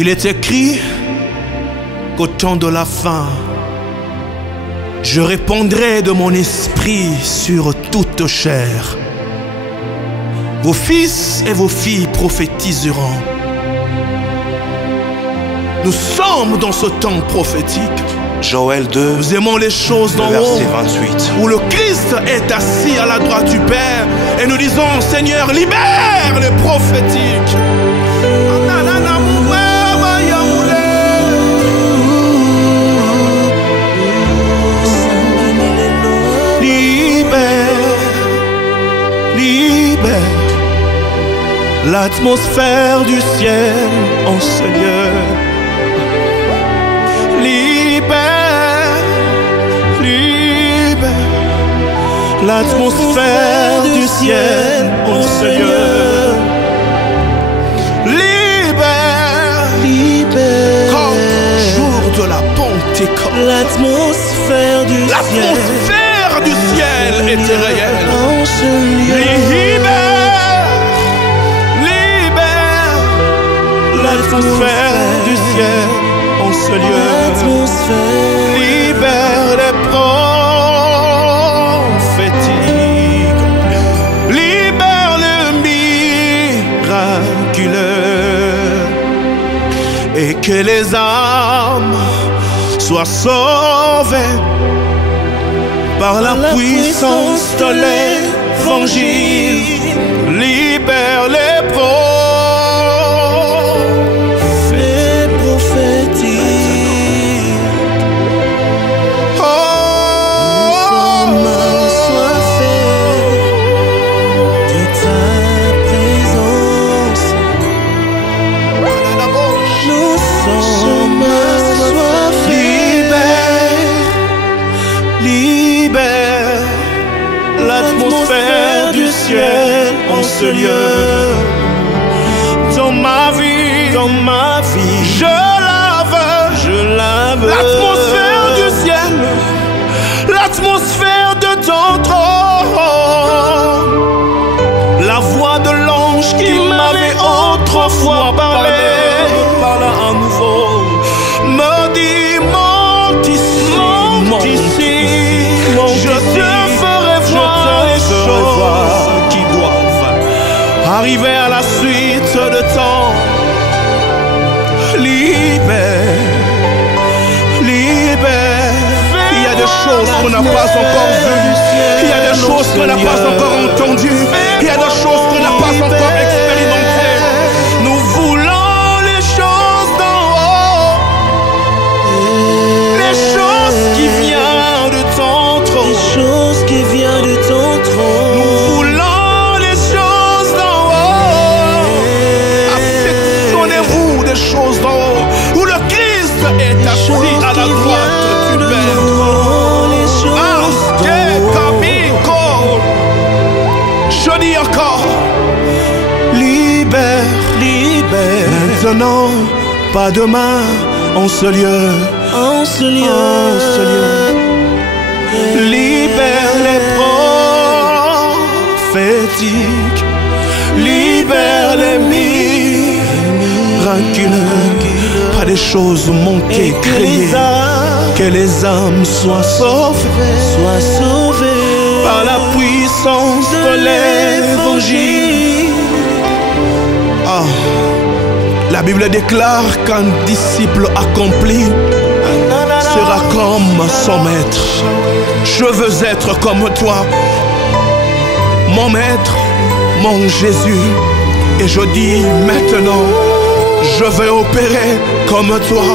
Il est écrit qu'au temps de la fin, je répandrai de mon esprit sur toute chair. Vos fils et vos filles prophétiseront. Nous sommes dans ce temps prophétique. Joël 2, nous aimons les choses d'en haut, verset 28. Où le Christ est assis à la droite du Père. Et nous disons, Seigneur, libère les prophétiques. L'atmosphère du ciel en ce lieu. Libère, libère l'atmosphère du ciel en ce lieu. Libère, libère comme jour de la Pentecôte. L'atmosphère du ciel était réelle en ce lieu. L'atmosphère du ciel en ce lieu. Libère les prophétiques. Libère le miraculeux. Et que les âmes soient sauvées par la puissance de l'évangile. Libère les prophétiques. L'atmosphère du ciel en ce lieu. Dans ma vie, je la veux. L'atmosphère du ciel, l'atmosphère de ton trône. La voix de l'ange qui m'avait autrefois parlé, parla à nouveau, me dit monte ici, je te ferai voir les choses qui doivent arriver à la suite de temps. Libère, libère. Il y a des choses qu'on n'a pas encore vues. Il y a des choses qu'on n'a pas encore entendues. Il y a des choses qu'on n'a pas encore expérimentées. Nous voulons les choses d'en haut, les choses qui viennent de ton trône. Les choses qui viennent de ton trône. Nous voulons les choses d'en haut. Affectionnez-vous des choses d'en haut, où le Christ est assis à la droite du Père. Je dis encore, libère, libère. Maintenant, pas demain, en ce lieu, en ce lieu. Libère les prophétiques, libère les miraculeux. Pas des choses manquées, créées. Que les âmes soient sauvées, par la puissance de l'évangile. La Bible déclare qu'un disciple accompli sera comme son maître. Je veux être comme toi, mon maître, mon Jésus. Et je dis maintenant, je vais opérer comme toi.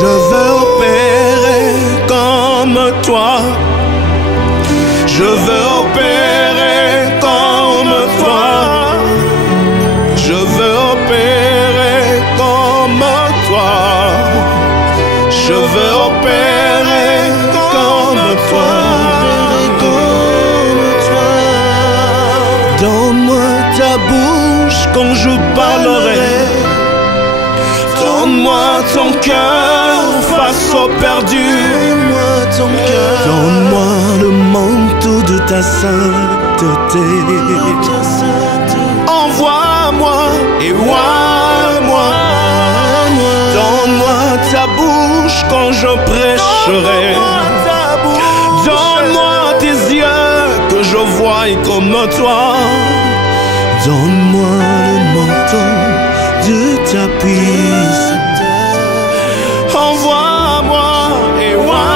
Je veux opérer comme toi. Je veux opérer comme toi. Je veux opérer comme toi. Je veux opérer comme toi. Donne-moi ta bouche quand je parlerai. Donne-moi ton cœur face au perdu. Donne-moi le manteau de ta sainteté. Envoie-moi et vois-moi. je prêcherai. Donne-moi tes yeux que je voie comme toi. Donne-moi le manteau de ta puissance. Envoie-moi et moi.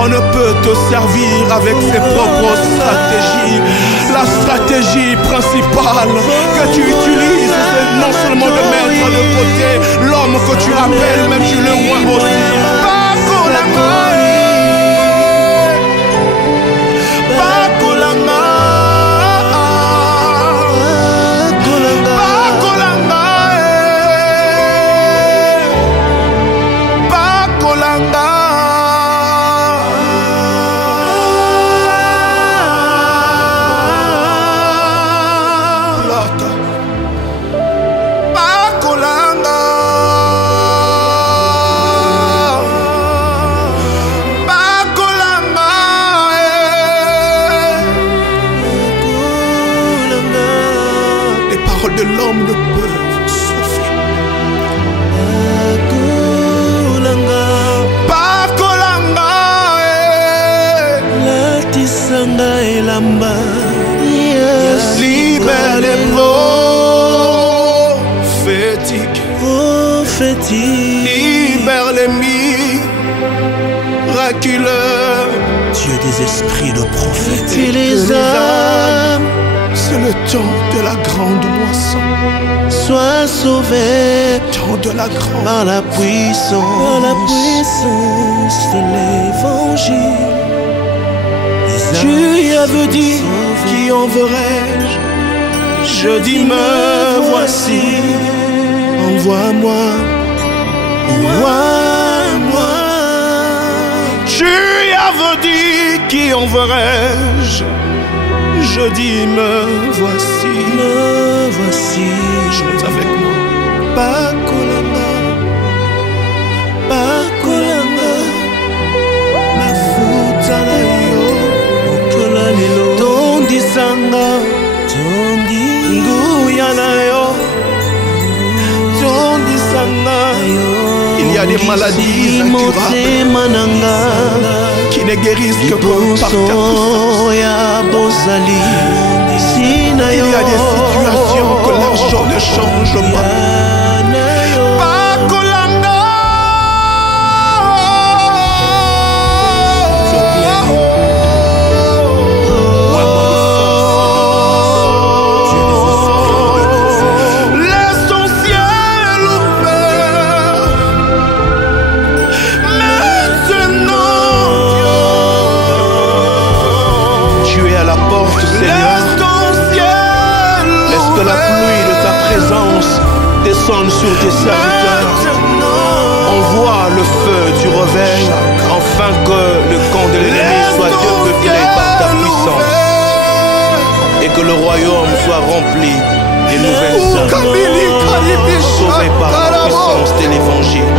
On ne peut te servir avec ses propres stratégies. La stratégie principale que tu utilises, c'est non seulement de mettre de côté l'homme que tu appelles, même tu le vois aussi. De l'homme ne peuvent sauver. Pakolanga, la tisanga elamba, libère les prophétiques, libère les miraculeux. Dieu des esprits, le prophète et les âmes. C'est le temps de la grande moisson. Sois sauvé temps de la grande par la puissance de l'évangile. Tu avais dit, qui enverrai-je? Je dis, me voici. Envoie-moi, envoie-moi. Tu avais dit, qui enverrai-je? Je dis, me voici. Me voici. Chante avec moi. Pakolanga, Pakolanga, mafuta na yo, mokola lelo, tondisanga, nguya na yo, tondisanga. Il y a des maladies incurables qui ne guérissent que par ta puissance. Il y a des situations que l'argent ne change pas. Descende sur tes serviteurs. Envoie le feu du réveil, afin que le camp de l'ennemi soit dépeuplé par ta puissance et que le royaume soit rempli de nouvelles âmes sauvées par la puissance de l'évangile.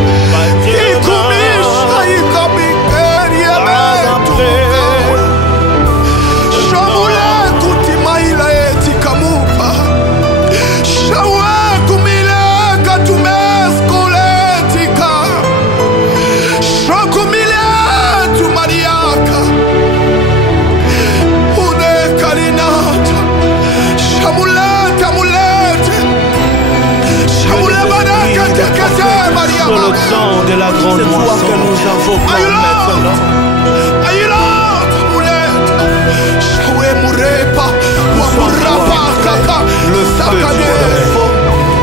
invoquons maintenant. Le feu du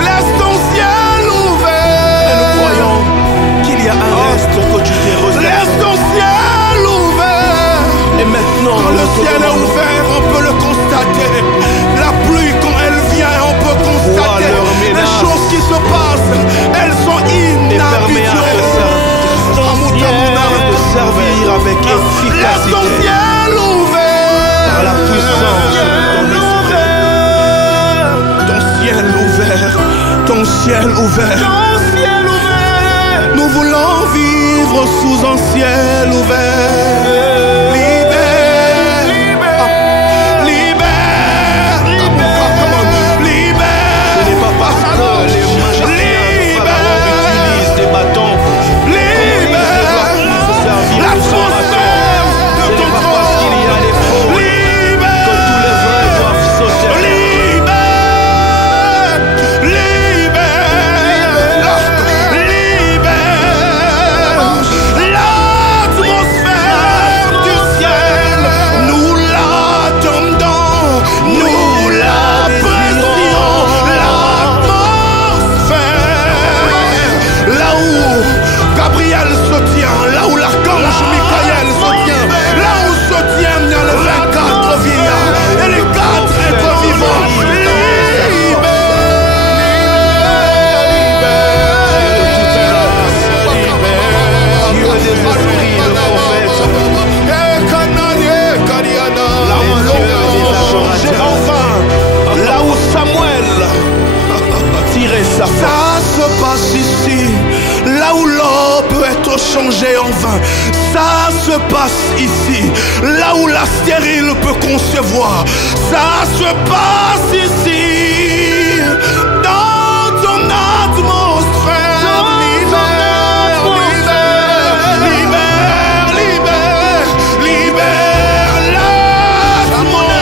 laisse ton ciel ouvert. Et nous croyons qu'il y a un reste que tu t'es réservé. Laisse ton ciel ouvert. Et maintenant, quand le ciel est ouvert, on peut le constater. La pluie, quand elle vient, on peut constater. Les choses qui se passent, elles sont inhabituelles. De servir avec efficacité. Laisse ton ciel ouvert. Par la puissance de ton ciel ouvert. Ton ciel ouvert. Nous voulons vivre sous un ciel ouvert. Libère. Libère. Libère. Ce n'est pas parce que les magiciens de Pharaon utilisent des bâtons. Ça se passe ici, là où l'eau peut être changée en vin. Ça se passe ici, là où la stérile peut concevoir. Ça se passe ici, dans ton atmosphère. Libère, libère, libère l'atmosphère.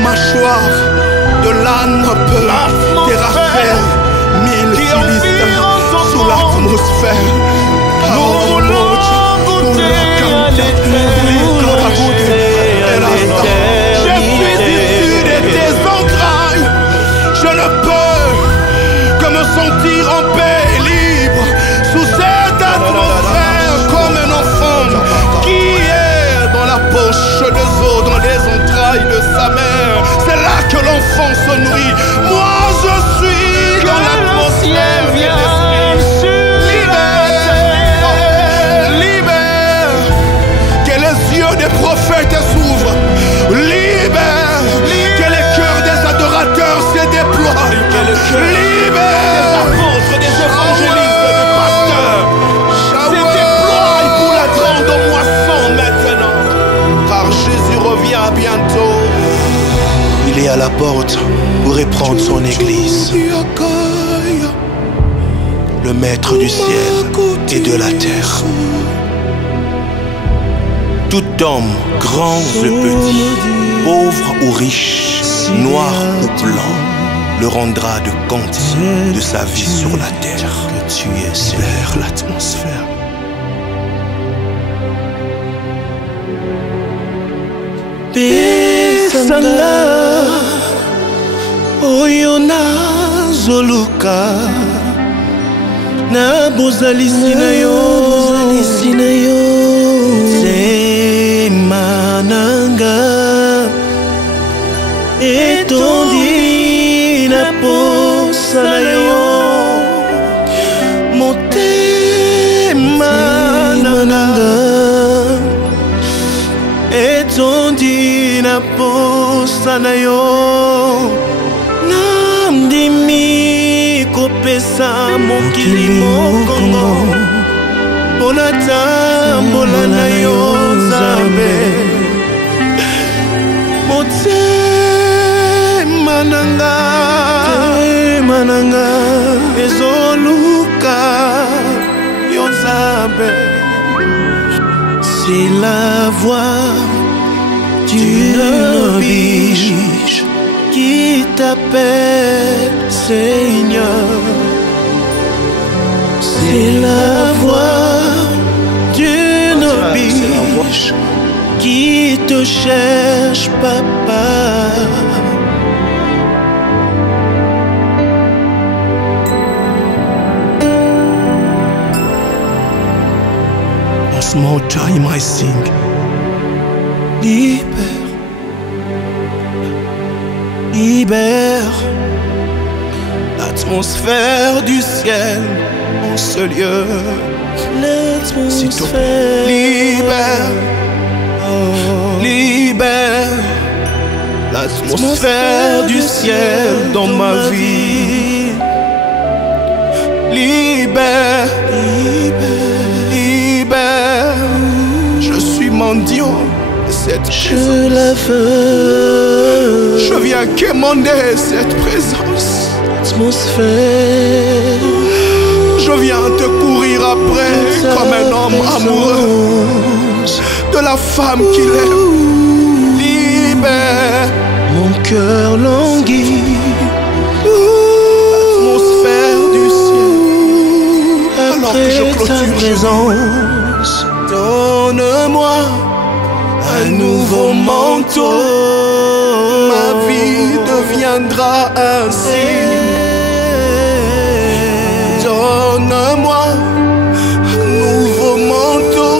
Mâchoire de l'âne peut terrasser 1000 Philistins sous l'atmosphère. Nous voulons goûter à l'éternité. Je suis issu de tes entrailles. Je ne peux que me sentir en paix et libre sous cette atmosphère comme un enfant qui est dans la poche des os, dans les entrailles de sa mère. C'est là que l'enfant se nourrit. Moi je suis dans l'atmosphère. Libère, libère. Que les yeux des prophètes s'ouvrent. Libère. Que les cœurs des adorateurs se déploient. Libère. Des apôtres, des évangélistes, des pasteurs se déploient pour la grande moisson maintenant. Car Jésus revient bientôt. Il est à la porte pour reprendre son église. Le maître du ciel et de la terre. Tout homme, grand ou petit, pauvre ou riche, noir ou blanc, le rendra de compte de sa vie sur la terre. Que tu es sur l'atmosphère. Pesanga oyo nazoluka na bozalisi na yo nzema nanga etondi na posa na yo motema nanga etondi na posa na yo nandimi kopesa mokili mokongo mpona tambola na yo Nzambe motema Temananga ezoluka Yonzabe. C'est la voix d'une biche qui t'appelle Seigneur. C'est la voix d'une biche qui te cherche, papa. A small time I sing. Libère, libère l'atmosphère du ciel en ce lieu. L'atmosphère, Libère, libère l'atmosphère du ciel dans ma vie. Libère, libère, je suis mendiant de cette présence. je la veux. Je viens quémander cette présence. Atmosphère, Je viens te courir après comme un homme amoureux de la femme qu'il aime. Libère mon cœur languit. l'atmosphère du ciel. Alors que je Après ta clôture, présence, donne-moi un nouveau manteau. Ma vie deviendra ainsi. Donne-moi un nouveau manteau.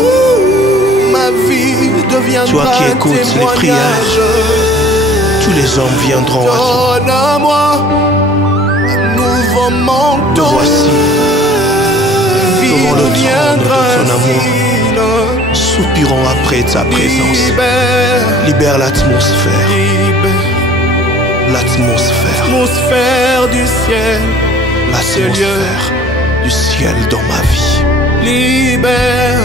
Ma vie deviendra Toi qui écoutes les prières, tous les hommes viendront à toi. Donne-moi un nouveau manteau. Voici, devant le trône de ton amour, soupirons après ta présence. Libère l'atmosphère, l'atmosphère, L'atmosphère du ciel, l'atmosphère du ciel dans ma vie. libère